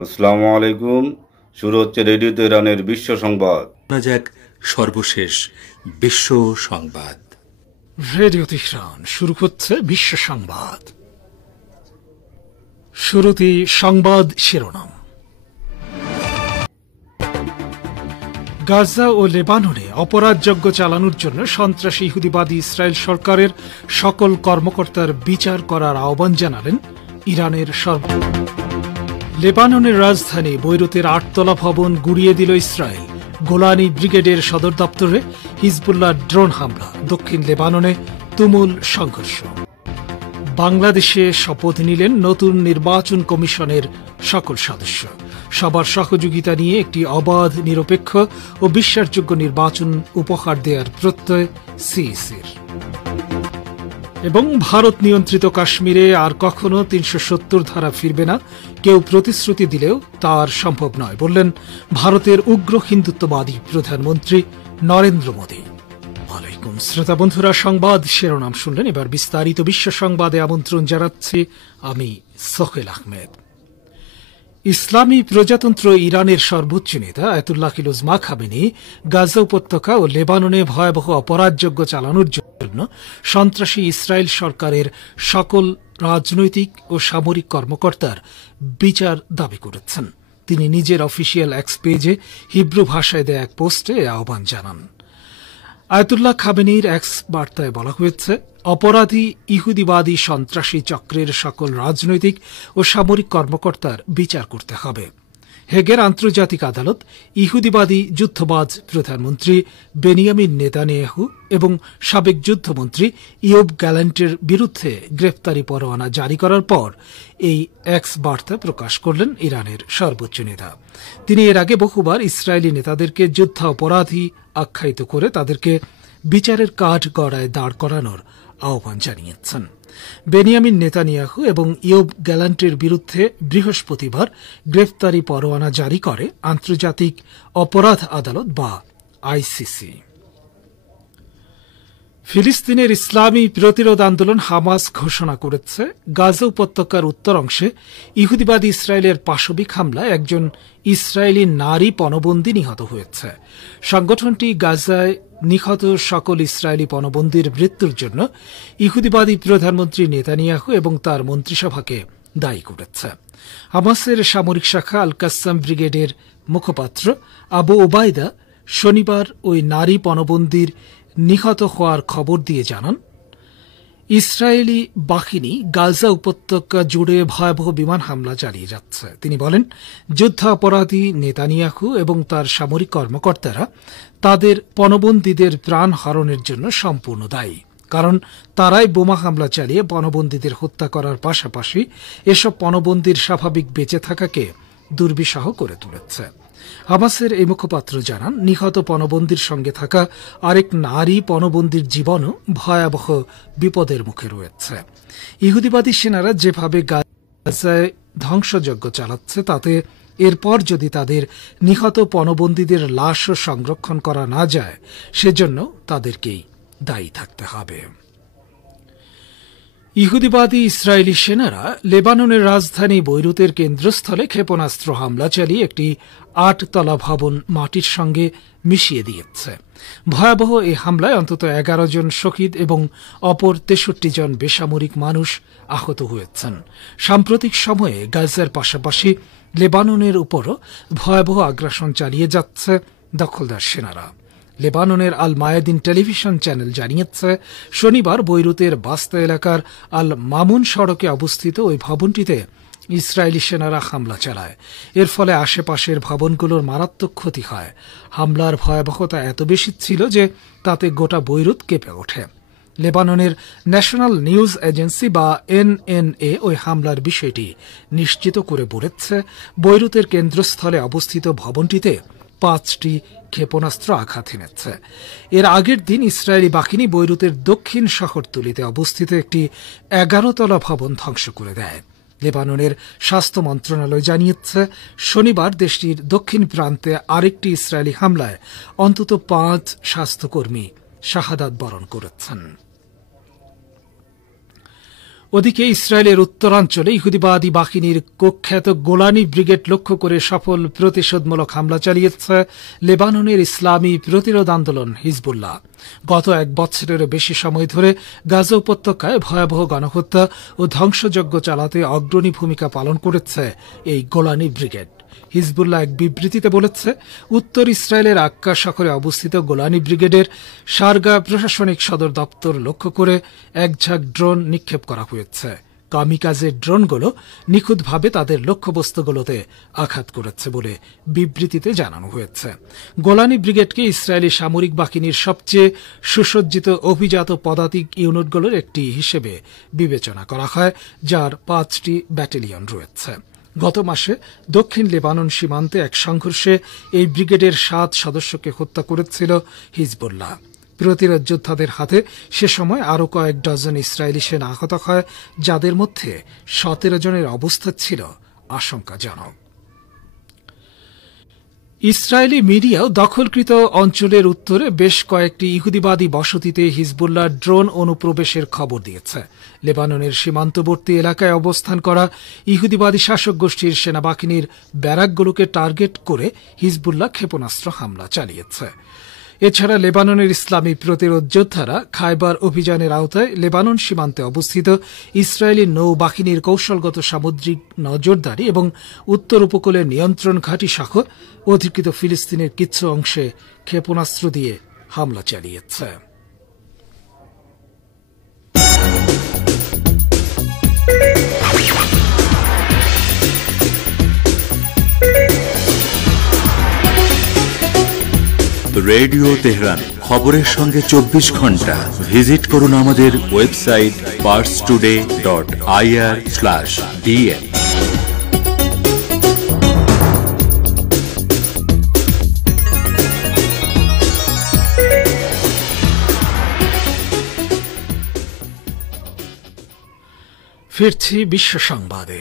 আসসালামু আলাইকুম। শুরু হচ্ছে রেডিও তেহরানের বিশ্ব সংবাদ। যাক সর্বশেষ বিশ্ব সংবাদ। রেডিও তেহরান শুরু হচ্ছে বিশ্ব সংবাদ। শুরুতেই সংবাদ শিরোনাম। গাজা ও লেবাননে অপরাধযজ্ঞ চালানোর জন্য সন্ত্রাসী ইহুদিবাদী ইসরায়েল সরকারের সকল কর্মকর্তার বিচার করার আহ্বান জানালেন ইরানের লেবাননের রাজধানী বৈরুতের ৮তলা ভবন গুড়িয়ে দিল ইসরায়েল। গোলানি ব্রিগেডের সদর দপ্তরে হিজবুল্লাহ ড্রোন হামলা। দক্ষিণ লেবাননে তুমুল সংঘর্ষ। বাংলাদেশে শপথ নিলেন নতুন নির্বাচন কমিশনের সকল সদস্য। সবার সহযোগিতা নিয়ে একটি অবাধ, নিরপেক্ষ ও বিশ্বাসযোগ্য নির্বাচন উপহার দেওয়ার প্রত্যয় সিইসির। এবং ভারত নিয়ন্ত্রিত কাশ্মীরে আর কখনো ৩৭০ ধারা ফিরবে না, কেউ প্রতিশ্রুতি দিলেও তার সম্ভব নয়, বললেন ভারতের উগ্র হিন্দুত্ববাদী প্রধানমন্ত্রী নরেন্দ্র মোদী। ওয়ালাইকুম শ্রোতা বন্ধুরা, সংবাদ শিরোনাম শুনলেন। এবার বিস্তারিত বিশ্ব সংবাদে আমন্ত্রণ জানাচ্ছি আমি সোহেল আহমেদ। ইসলামী প্রজাতন্ত্র ইরানের সর্বোচ্চ নেতা আয়াতুল্লাহ কিলুজমা খামেনি গাজা উপত্যকা ও লেবাননে ভয়াবহ অপরাধযজ্ঞ চালানোর জন্য সন্ত্রাসী ইসরায়েল সরকারের সকল রাজনৈতিক ও সামরিক কর্মকর্তার বিচার দাবি করেছেন। তিনি নিজের অফিসিয়াল এক্স পেজে হিব্রু ভাষায় দেয়া এক পোস্টে আহ্বান জানান। আয়াতুল্লাহ খামেনির এক্স বার্তায় বলা হয়েছে, অপরাধী ইহুদিবাদী সন্ত্রাসী চক্রের সকল রাজনৈতিক ও সামরিক কর্মকর্তার বিচার করতে হবে। হেগের আন্তর্জাতিক আদালত ইহুদিবাদী যুদ্ধবাজ প্রধানমন্ত্রী বেনিয়ামিন নেতানিয়াহু এবং সাবেক যুদ্ধমন্ত্রী ইয়োব গ্যালান্টের বিরুদ্ধে গ্রেফতারি পরোয়ানা জারি করার পর এই এক্স বার্তা প্রকাশ করলেন ইরানের সর্বোচ্চ নেতা। তিনি এর আগে বহুবার ইসরায়েলি নেতাদেরকে যুদ্ধাপরাধী আখ্যায়িত করে তাদেরকে বিচারের কাঠ গড়ায় দাঁড় করানোর আহ্বান জানিয়েছেন। বেনিয়ামিন নেতানিয়াহু এবং ইয়োব গ্যালান্টের বিরুদ্ধে বৃহস্পতিবার গ্রেফতারি পরোয়ানা জারি করে আন্তর্জাতিক অপরাধ আদালত বা আইসিসি। ফিলিস্তিনের ইসলামী প্রতিরোধ আন্দোলন হামাস ঘোষণা করেছে, গাজা উপত্যকার উত্তর অংশে ইহুদিবাদী ইসরায়েলের পাশবিক হামলায় একজন ইসরায়েলি নারী পণবন্দী নিহত হয়েছে। সংগঠনটি গাজায় নিহত সকল ইসরায়েলি পণবন্দীর মৃত্যুর জন্য ইহুদিবাদী প্রধানমন্ত্রী নেতানিয়াহু এবং তার মন্ত্রিসভাকে দায়ী করেছে। হামাসের সামরিক শাখা আল কাসসাম ব্রিগেডের মুখপাত্র আবু ওবায়দা শনিবার ওই নারী পণবন্দীর নিহত হওয়ার খবর দিয়ে জানান, ইসরায়েলি বাহিনী গাজা উপত্যকা জুড়ে ভয়াবহ বিমান হামলা চালিয়ে যাচ্ছে। তিনি বলেন, যুদ্ধাপরাধী নেতানিয়াহু এবং তার সামরিক কর্মকর্তারা তাদের পণবন্দীদের প্রাণ হরণের জন্য সম্পূর্ণ দায়ী, কারণ তারাই বোমা হামলা চালিয়ে পণবন্দীদের হত্যা করার পাশাপাশি এসব পণবন্দীর স্বাভাবিক বেঁচে থাকাকে দুর্বিষহ করে তুলেছে। হামাসের এই মুখপাত্র জানান, নিহত পণবন্দীর সঙ্গে থাকা আরেক নারী পণবন্দীর জীবনও ভয়াবহ বিপদের মুখে রয়েছে। ইহুদিবাদী সেনারা যেভাবে গাজায় ধ্বংসযজ্ঞ চালাচ্ছে তাতে এরপর যদি তাদের নিহত পণবন্দীদের লাশও সংরক্ষণ করা না যায়, সেজন্য তাদেরকেই দায়ী থাকতে হবে। ইহুদিবাদী ইসরায়েলি সেনারা লেবাননের রাজধানী বৈরুতের কেন্দ্রস্থলে ক্ষেপণাস্ত্র হামলা চালিয়ে একটি ৮তলা ভবন মাটির সঙ্গে মিশিয়ে দিয়েছে। ভয়াবহ এই হামলায় অন্তত ১১ জন শহীদ এবং অপর ৬৩ জন বেসামরিক মানুষ আহত হয়েছেন। সাম্প্রতিক সময়ে গাজার পাশাপাশি লেবাননের উপরও ভয়াবহ আগ্রাসন চালিয়ে যাচ্ছে দখলদার সেনারা। লেবাননের আল মায়াদিন টেলিভিশন চ্যানেল জানিয়েছে, শনিবার বৈরুতের বাস্তা এলাকার আল মামুন সড়কে অবস্থিত ওই ভবনটিতে ইসরায়েলি সেনারা হামলা চালায়। এর ফলে আশেপাশের ভবনগুলোর মারাত্মক ক্ষতি হয়। হামলার ভয়াবহতা এত বেশি ছিল যে তাতে গোটা বৈরুত কেঁপে ওঠে। লেবাননের ন্যাশনাল নিউজ এজেন্সি বা এনএনএ ওই হামলার বিষয়টি নিশ্চিত করে বলেছে, বৈরুতের কেন্দ্রস্থলে অবস্থিত ভবনটিতে ৫টি ক্ষেপণাস্ত্র আঘাত হেনেছে। এর আগের দিন ইসরায়েলি বাহিনী বৈরুতের দক্ষিণ শহরতলিতে অবস্থিত একটি ১১তলা ভবন ধ্বংস করে দেয়। লেবাননের স্বাস্থ্য মন্ত্রণালয় জানিয়েছে, শনিবার দেশটির দক্ষিণ প্রান্তে আরেকটি ইসরায়েলি হামলায় অন্তত ৫ স্বাস্থ্যকর্মী শাহাদাত বরণ করেছেন। ওদিকে ইসরায়েলের উত্তরাঞ্চলে ইহুদিবাদী বাহিনীর কুখ্যাত গোলানি ব্রিগেড লক্ষ্য করে সফল প্রতিশোধমূলক হামলা চালিয়েছে লেবাননের ইসলামী প্রতিরোধ আন্দোলন হিজবুল্লাহ। গত এক বছরেরও বেশি সময় ধরে গাজা উপত্যকায় ভয়াবহ গণহত্যা ও ধ্বংসযজ্ঞ চালাতে অগ্রণী ভূমিকা পালন করেছে এই গোলানি ব্রিগেড। হিজবুল্লাহ এক বিবৃতিতে বলেছে, উত্তর ইসরায়েলের আক্কা শহরে অবস্থিত গোলানি ব্রিগেডের সারগা প্রশাসনিক সদর দপ্তর লক্ষ্য করে এক ঝাঁক ড্রোন নিক্ষেপ করা হয়েছে। কামিকাজের ড্রোনগুলো নিখুঁতভাবে তাদের লক্ষ্যবস্তুগুলোতে আঘাত করেছে বলে বিবৃতিতে জানানো হয়েছে। গোলানি ব্রিগেডকে ইসরায়েলি সামরিক বাহিনীর সবচেয়ে সুসজ্জিত অভিজাত পদাতিক ইউনিটগুলোর একটি হিসেবে বিবেচনা করা হয়, যার 5টি ব্যাটালিয়ন রয়েছে। গত মাসে দক্ষিণ লেবানন সীমান্তে এক সংঘর্ষে এই ব্রিগেডের 7 সদস্যকে হত্যা করেছিল হিজবুল্লাহ। প্রতিরোধ যোদ্ধাদের হাতে সে সময় আরও কয়েক ডজন ইসরায়েলি সেনা আহত হয়, যাদের মধ্যে 17 জনের অবস্থা ছিল আশঙ্কাজনক। ইসরায়েলি মিডিয়াও দখলকৃত অঞ্চলের উত্তরে বেশ কয়েকটি ইহুদিবাদী বসতিতে হিজবুল্লাহ ড্রোন অনুপ্রবেশের খবর দিয়েছে। লেবাননের সীমান্তবর্তী এলাকায় অবস্থান করা ইহুদিবাদী শাসক গোষ্ঠীর সেনাবাহিনীর ব্যারাকগুলোকে টার্গেট করে হিজবুল্লাহ ক্ষেপণাস্ত্র হামলা চালিয়েছে। এছাড়া লেবাননের ইসলামী প্রতিরোধ যোদ্ধারা খাইবার অভিযানের আওতায় লেবানন সীমান্তে অবস্থিত ইসরায়েলি নৌবাহিনীর কৌশলগত সামুদ্রিক নজরদারি এবং উত্তর উপকূলের নিয়ন্ত্রণ ঘাঁটি সহ অধিকৃত ফিলিস্তিনের কিছু অংশে ক্ষেপণাস্ত্র দিয়ে হামলা চালিয়েছে। রেডিও তেহরান, খবরের সঙ্গে 24 ঘন্টা। ভিজিট করুন আমাদের ওয়েবসাইট parstoday.ir/dn। ফিরছি বিশ্ব সংবাদে।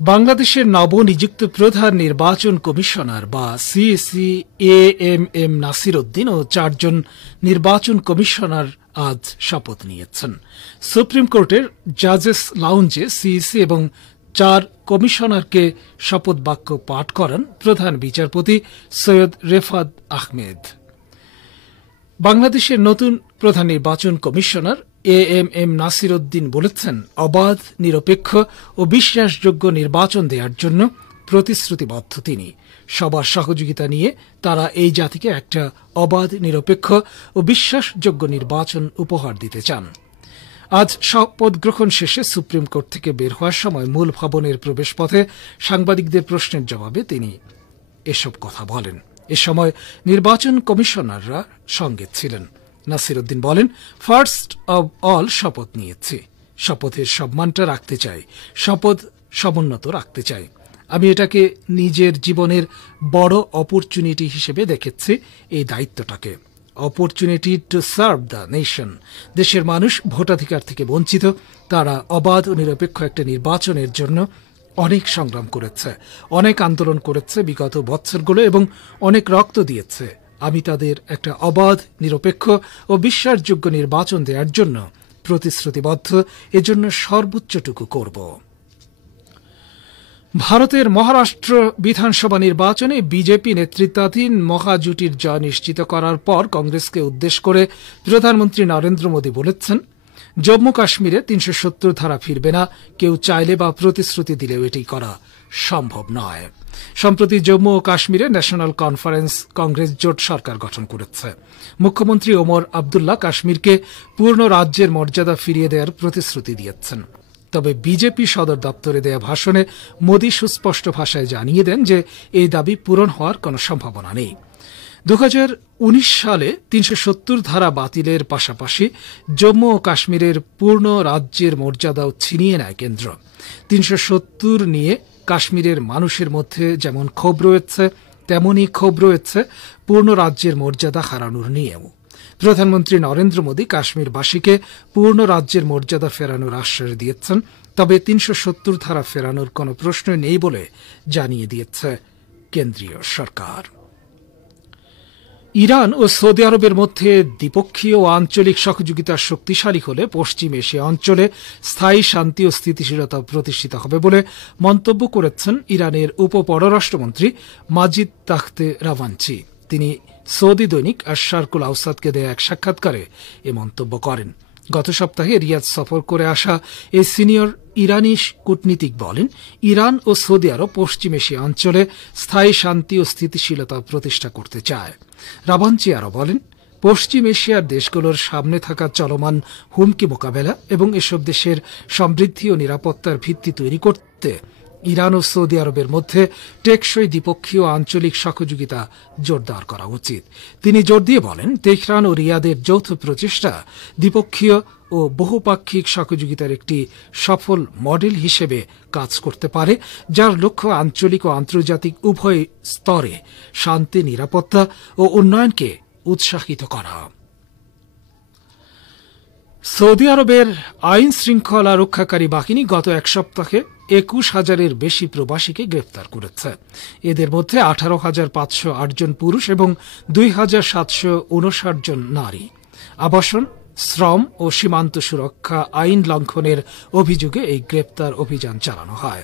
বাংলাদেশের নবনিযুক্ত প্রধান নির্বাচন কমিশনার বা সিএসি এএমএম নাসির উদ্দিন ও 4 জন নির্বাচন কমিশনার আজ শপথ নিয়েছেন। সুপ্রিম কোর্টের জাজেস লাউঞ্জে সিএসি এবং 4 কমিশনারকে শপথ বাক্য পাঠ করান প্রধান বিচারপতি সৈয়দ রেফাত আহমেদ। বাংলাদেশের নতুন প্রধান নির্বাচন কমিশনার এএমএম নাসির উদ্দিন বলেছেন, অবাধ, নিরপেক্ষ ও বিশ্বাসযোগ্য নির্বাচন দেওয়ার জন্য প্রতিশ্রুতিবদ্ধ তিনি। সবার সহযোগিতা নিয়ে তারা এই জাতিকে একটা অবাধ, নিরপেক্ষ ও বিশ্বাসযোগ্য নির্বাচন উপহার দিতে চান। আজ শপথ গ্রহণ শেষে সুপ্রিম কোর্ট থেকে বের হওয়ার সময় মূল ভবনের প্রবেশপথে সাংবাদিকদের প্রশ্নের জবাবে তিনি এসব কথা বলেন। এ সময় নির্বাচন কমিশনাররা সঙ্গে ছিলেন। নাসির উদ্দিন বলেন, ফার্স্ট অব অল শপথ নিয়েছি, শপথের সম্মানটা রাখতে চাই, শপথ সমুন্নত রাখতে চাই। আমি এটাকে নিজের জীবনের বড় অপরচুনিটি হিসেবে দেখেছি। এই দায়িত্বটাকে opportunity to serve the nation. দেশের মানুষ ভোটাধিকার থেকে বঞ্চিত। তারা অবাধ ও নিরপেক্ষ একটা নির্বাচনের জন্য অনেক সংগ্রাম করেছে, অনেক আন্দোলন করেছে বিগত বছরগুলো এবং অনেক রক্ত দিয়েছে। আমি তাদের একটা অবাধ, নিরপেক্ষ ও বিশ্বাসযোগ্য নির্বাচন দেওয়ার জন্য প্রতিশ্রুতিবদ্ধ, এজন্য সর্বোচ্চটুকু করব। ভারতের মহারাষ্ট্র বিধানসভা নির্বাচনে বিজেপি নেতৃত্বাধীন মহাজোটের জয় নিশ্চিত করার পর কংগ্রেসকে উদ্দেশ্য করে প্রধানমন্ত্রী নরেন্দ্র মোদী বলেছেন, জম্মু কাশ্মীরে 370 ধারা ফিরবে না। কেউ চাইলে বা প্রতিশ্রুতি দিলেও এটি করা সম্ভব নয়। সম্প্রতি জম্মু ও কাশ্মীরে ন্যাশনাল কনফারেন্স কংগ্রেস জোট সরকার গঠন করেছে। মুখ্যমন্ত্রী ওমর আবদুল্লাহ কাশ্মীরকে পূর্ণ রাজ্যের মর্যাদা ফিরিয়ে দেওয়ার প্রতিশ্রুতি দিয়েছেন। তবে বিজেপি সদর দপ্তরে দেয়া ভাষণে মোদী সুস্পষ্ট ভাষায় জানিয়ে দেন যে এই দাবি পূরণ হওয়ার কোনো সম্ভাবনা নেই। 2019 সালে 370 ধারা বাতিলের পাশাপাশি জম্মু ও কাশ্মীরের পূর্ণ রাজ্যের মর্যাদাও ছিনিয়ে নেয় কেন্দ্র। 370 নিয়ে কাশ্মীরের মানুষের মধ্যে যেমন ক্ষোভ রয়েছে, তেমনই ক্ষোভ রয়েছে পূর্ণ রাজ্যের মর্যাদা হারানোর নিয়েও। প্রধানমন্ত্রী নরেন্দ্র মোদী কাশ্মীরবাসীকে পূর্ণ রাজ্যের মর্যাদা ফেরানোর আশ্বাস দিয়েছেন। তবে 370 ধারা ফেরানোর কোনো প্রশ্ন নেই বলে জানিয়ে দিয়েছে কেন্দ্রীয় সরকার। ইরান ও সৌদি আরবের মধ্যে দ্বিপক্ষীয় ও আঞ্চলিক সহযোগিতা শক্তিশালী হলে পশ্চিম এশিয়া অঞ্চলে স্থায়ী শান্তি ও স্থিতিশীলতা প্রতিষ্ঠিত হবে বলে মন্তব্য করেছেন ইরানের উপপররাষ্ট্রমন্ত্রী মাজিদ তাখতে রাভানচি। তিনি সৌদি দৈনিক আশ-শারকুল আওসাদকে দেয়া এক সাক্ষাৎকারে এ মন্তব্য করেন। গত সপ্তাহে রিয়াদ সফর করে আসা এই সিনিয়র ইরানি কূটনীতিক বলেন, ইরান ও সৌদি আরব পশ্চিম এশিয়া অঞ্চলে স্থায়ী শান্তি ও স্থিতিশীলতা প্রতিষ্ঠা করতে চায়। রাভানচি আরও বলেন, পশ্চিম এশিয়ার দেশগুলোর সামনে থাকা চলমান হুমকি মোকাবেলা এবং এসব দেশের সমৃদ্ধি ও নিরাপত্তার ভিত্তি তৈরি করতে ইরান ও সৌদি আরবের মধ্যে টেকসই দ্বিপক্ষীয় আঞ্চলিক সহযোগিতা জোরদার করা উচিত। তিনি জোর দিয়ে বলেন, তেহরান ও রিয়াদের যৌথ প্রচেষ্টা দ্বিপক্ষীয় ও বহুপাক্ষিক সহযোগিতার একটি সফল মডেল হিসেবে কাজ করতে পারে, যার লক্ষ্য আঞ্চলিক ও আন্তর্জাতিক উভয় স্তরে শান্তি, নিরাপত্তা ও উন্নয়নকে উৎসাহিত করা। সৌদি আরবের আইন শৃঙ্খলা রক্ষাকারী বাহিনী গত এক সপ্তাহে ২১,০০০-এর বেশি প্রবাসীকে গ্রেফতার করেছে। এদের মধ্যে ১৮,৫০৮ জন পুরুষ এবং ২,৭৫৯ জন নারী। আবাসন, শ্রম ও সীমান্ত সুরক্ষা আইন লঙ্ঘনের অভিযোগে এই গ্রেপ্তার অভিযান চালানো হয়।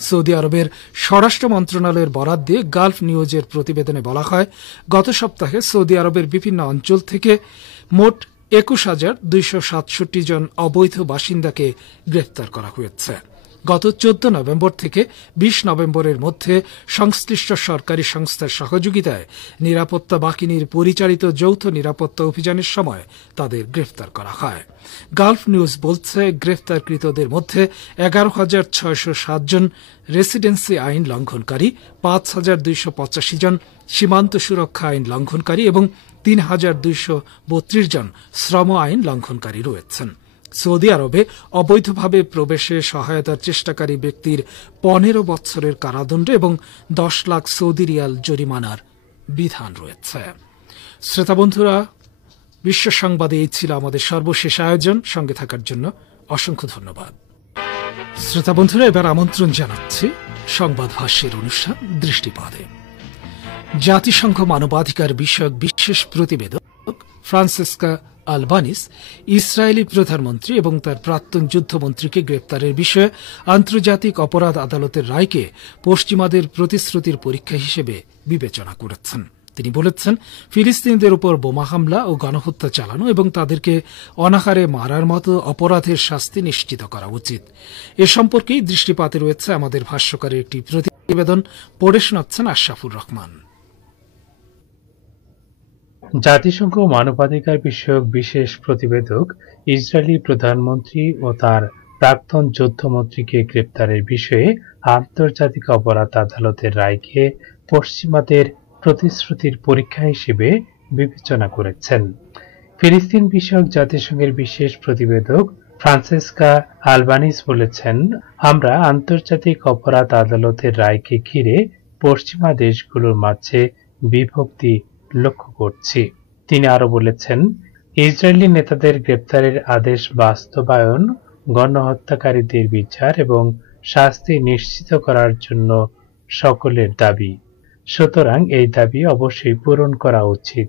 সৌদি আরবের স্বরাষ্ট্র মন্ত্রণালয়ের বরাত দিয়ে গালফ নিউজের প্রতিবেদনে বলা হয়, গত সপ্তাহে সৌদি আরবের বিভিন্ন অঞ্চল থেকে মোট ২১,২৬৭ জন অবৈধ বাসিন্দাকে গ্রেফতার করা হয়েছে। গত ১৪ নভেম্বর থেকে ২০ নভেম্বরের মধ্যে সংশ্লিষ্ট সরকারি সংস্থার সহযোগিতায় নিরাপত্তা বাহিনীর পরিচালিত যৌথ নিরাপত্তা অভিযানের সময় তাদের গ্রেফতার করা হয়। গালফ নিউজ বলছে, গ্রেফতারকৃতদের মধ্যে ১১,৬০৭ জন রেসিডেন্সি আইন লঙ্ঘনকারী, ৫,২৮৫ জন সীমান্ত সুরক্ষা আইন লঙ্ঘনকারী এবং ৩,২৩২ জন শ্রম আইন লঙ্ঘনকারী রয়েছেন। সৌদি আরবে অবৈধভাবে প্রবেশে সহায়তার চেষ্টাকারী ব্যক্তির ১৫ বছরের কারাদণ্ড এবং ১০ লাখ সৌদি রিয়াল জরিমানার বিধান রয়েছে। শ্রোতা বন্ধুরা, বিশ্ব সংবাদে এই ছিল আমাদের সর্বশেষ আয়োজন। সঙ্গে থাকার জন্য অসংখ্য ধন্যবাদ। শ্রোতা বন্ধুরা, এবার আমন্ত্রণ জানাচ্ছি সংবাদ ভাষ্যের অনুষ্ঠান দৃষ্টিপথে। জাতিসংঘ মানবাধিকার বিষয়ক বিশেষ প্রতিবেদক ফ্রান্সেস্কা আলবানিস ইসরায়েলি প্রধানমন্ত্রী এবং তার প্রাক্তন যুদ্ধমন্ত্রীকে গ্রেপ্তারের বিষয়ে আন্তর্জাতিক অপরাধ আদালতের রায়কে পশ্চিমাদের প্রতিশ্রুতির পরীক্ষা হিসেবে বিবেচনা করেছেন। তিনি বলেছেন, ফিলিস্তিনিদের উপর বোমা হামলা ও গণহত্যা চালানো এবং তাদেরকে অনাহারে মারার মতো অপরাধের শাস্তি নিশ্চিত করা উচিত। এ সম্পর্কেই দৃষ্টিপাতে রয়েছে আমাদের ভাষ্যকারের একটি প্রতিবেদন। পড়ে শোনাচ্ছেন আশরাফুর রহমান। জাতিসংঘ মানবাধিকার বিষয়ক বিশেষ প্রতিবেদক ইসরায়েলি প্রধানমন্ত্রী ও তার প্রাক্তন যুদ্ধমন্ত্রীকে গ্রেপ্তারের বিষয়ে আন্তর্জাতিক অপরাধ আদালতের রায়কে পশ্চিমাদের প্রতিশ্রুতির পরীক্ষা হিসেবে বিবেচনা করেছেন। ফিলিস্তিন বিষয়ক জাতিসংঘের বিশেষ প্রতিবেদক ফ্রান্সেস্কা আলবানিস বলেছেন, আমরা আন্তর্জাতিক অপরাধ আদালতের রায়কে ঘিরে পশ্চিমা দেশগুলোর মাঝে বিভক্তি লক্ষ্য করছি। তিনি আরো বলেছেন, ইসরায়েলি নেতাদের গ্রেপ্তারের আদেশ বাস্তবায়ন, গণহত্যাকারীদের বিচার এবং শাস্তি নিশ্চিত করার জন্য সকলের দাবি। সুতরাং এই দাবি অবশ্যই পূরণ করা উচিত।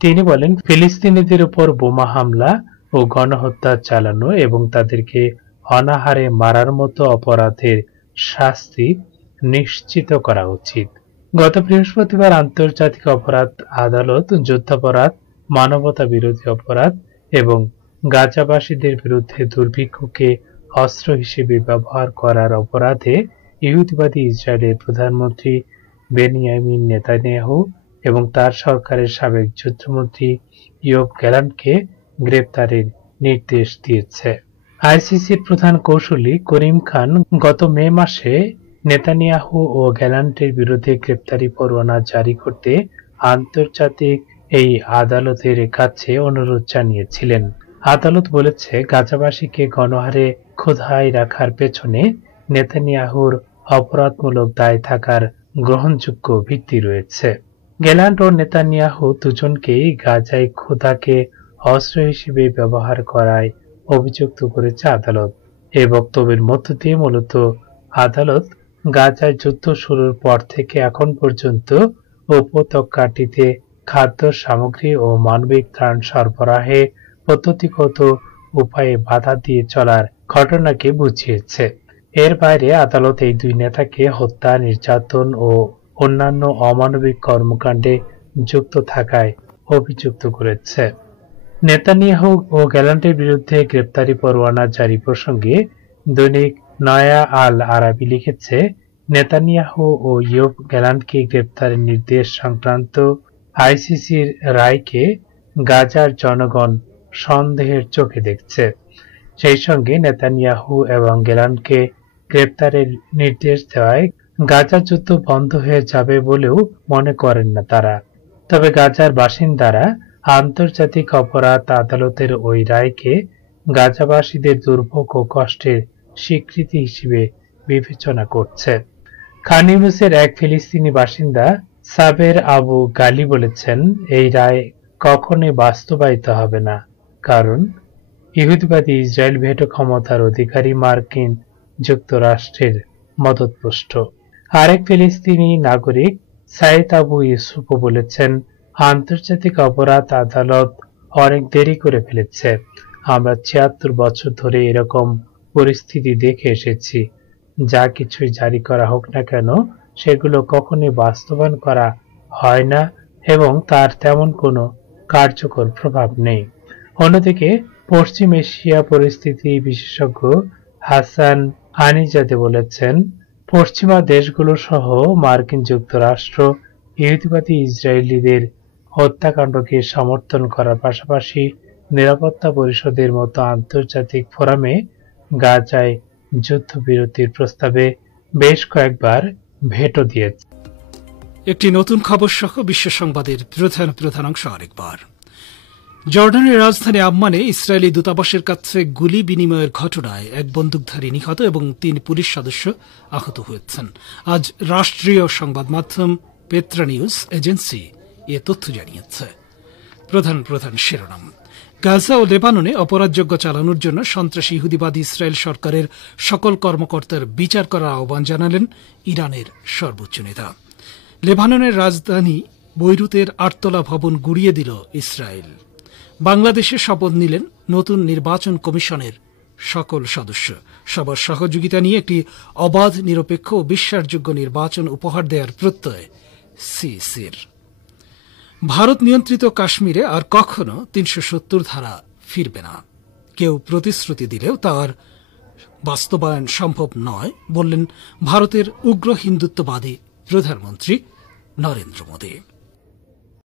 তিনি বলেন, ফিলিস্তিনিদের উপর বোমা হামলা ও গণহত্যা চালানো এবং তাদেরকে অনাহারে মারার মতো অপরাধের শাস্তি নিশ্চিত করা উচিত। গত বৃহস্পতিবার আন্তর্জাতিক অপরাধ আদালত যুদ্ধাপরাধ, মানবতা বিরোধী অপরাধ এবং গাজাবাসীদের বিরুদ্ধে দুর্ভিক্ষকে অস্ত্র হিসেবে ব্যবহার করার অপরাধে ইহুদিবাদী ইসরায়েলের প্রধানমন্ত্রী বেনিয়ামিন নেতানিয়াহু এবং তার সরকারের সাবেক যুদ্ধমন্ত্রী ইয়োব গ্যালান্টকে গ্রেপ্তারের নির্দেশ দিয়েছে। আইসিসির প্রধান কৌঁসুলি করিম খান গত মে মাসে নেতানিয়াহু ও গ্যালান্টের বিরুদ্ধে গ্রেপ্তারি পরোয়ানা জারি করতে আন্তর্জাতিক এই আদালতের কাছে অনুরোধ জানিয়েছিলেন। আদালত বলেছে, গাজাবাসীকে গণহারে ক্ষুধায় রাখার পেছনে নেতানিয়াহুর অপরাধমূলক দায় থাকার গ্রহণযোগ্য ভিত্তি রয়েছে। গ্যালান্ট ও নেতানিয়াহু দুজনকেই গাজায় ক্ষুধাকে অস্ত্র হিসেবে ব্যবহার করায় অভিযুক্ত করেছে আদালত। এই বক্তব্যের মধ্য দিয়ে মূলত আদালত গাজায় যুদ্ধ শুরুর পর থেকে এখন পর্যন্ত উপত্যকাটিতে খাদ্য সামগ্রী ও মানবিক ত্রাণ সরবরাহে পদ্ধতিগত উপায়ে বাধা দিয়ে চলার ঘটনাকে বুঝিয়েছে। এর বাইরে আদালত এই দুই নেতাকে হত্যা, নির্যাতন ও অন্যান্য অমানবিক কর্মকাণ্ডে যুক্ত থাকায় অভিযুক্ত করেছে। নেতানিয়াহু ও গ্যালান্টের বিরুদ্ধে গ্রেপ্তারি পরোয়ানা জারি প্রসঙ্গে দৈনিক নয়া আল আরাবি লিখেছে, নেতানিয়াহু ও ইয়োব গ্যালান্টকে গ্রেপ্তারের নির্দেশ সংক্রান্ত আইসিসির রায়কে গাজার জনগণ সন্দেহের চোখে দেখছে। সেই সঙ্গে নেতানিয়াহু এবং গ্যালান্টকে গ্রেপ্তারের নির্দেশ দেওয়ায় গাজা যুদ্ধ বন্ধ হয়ে যাবে বলেও মনে করেন না তারা। তবে গাজার বাসিন্দারা আন্তর্জাতিক অপরাধ আদালতের ওই রায়কে গাজাবাসীদের দুর্ভোগ ও কষ্টের স্বীকৃতি হিসেবে বিবেচনা করছে। খান ইউনুসের এক ফিলিস্তিনি বাসিন্দা সাবের আবু গালি বলেছেন, এই রায় কখনোই বাস্তবায়িত হবে না, কারণ ইহুদিবাদী ইসরায়েল ভেটো ক্ষমতার অধিকারী মার্কিন যুক্তরাষ্ট্রের মদতপুষ্ট। আরেক ফিলিস্তিনি নাগরিক সাইদ আবু ইউসুফও বলেছেন, আন্তর্জাতিক অপরাধ আদালত অনেক দেরি করে ফেলেছে। আমরা ৭৬ বছর ধরে এরকম পরিস্থিতি দেখে এসেছি। যা কিছুই জারি করা হোক না কেন, সেগুলো কখনোই বাস্তবায়ন করা হয় না এবং তার তেমন কোনো কার্যকর প্রভাব নেই। অন্যদিকে পশ্চিম এশিয়া পরিস্থিতি বিশেষজ্ঞ হাসান আনিজাদে বলেছেন, পশ্চিমা দেশগুলো সহ মার্কিন যুক্তরাষ্ট্র ইহুদিবাদী ইসরায়েলিদের হত্যাকাণ্ডকে সমর্থন করার পাশাপাশি নিরাপত্তা পরিষদের মতো আন্তর্জাতিক ফোরামে গাজায় যুদ্ধবিরতির প্রস্তাবে বেশ কয়েকবার ভেটো দিয়েছে। একটি নতুন খবর সহ বিশ্ব সংবাদের প্রধান অংশ আরেকবার। জর্ডানের রাজধানী আম্মানে ইসরায়েলি দূতাবাসের কাছে গুলি বিনিময়ের ঘটনায় এক বন্দুকধারী নিহত এবং ৩ পুলিশ সদস্য আহত হয়েছেন। আজ রাষ্ট্রীয় সংবাদ মাধ্যম পেত্রা নিউজ এজেন্সি এ তথ্য জানিয়েছে। প্রধান শিরোনাম। গাজা ও লেবাননে অপরাধযজ্ঞ চালানোর জন্য সন্ত্রাসী ইহুদিবাদী ইসরায়েল সরকারের সকল কর্মকর্তার বিচার করার আহ্বান জানালেন ইরানের সর্বোচ্চ নেতা। লেবাননের রাজধানী বৈরুতের ৮তলা ভবন গুড়িয়ে দিল ইসরায়েল। বাংলাদেশে শপথ নিলেন নতুন নির্বাচন কমিশনের সকল সদস্য। সবার সহযোগিতা নিয়ে একটি অবাধ, নিরপেক্ষ ও বিশ্বাসযোগ্য নির্বাচন উপহার দেওয়ার প্রত্যয় সিসির। ভারত নিয়ন্ত্রিত কাশ্মীরে আর কখনো ৩৭০ ধারা ফিরবে না। কেউ প্রতিশ্রুতি দিলেও তার বাস্তবায়ন সম্ভব নয় বললেন ভারতের উগ্র হিন্দুত্ববাদী প্রধানমন্ত্রী নরেন্দ্র মোদী।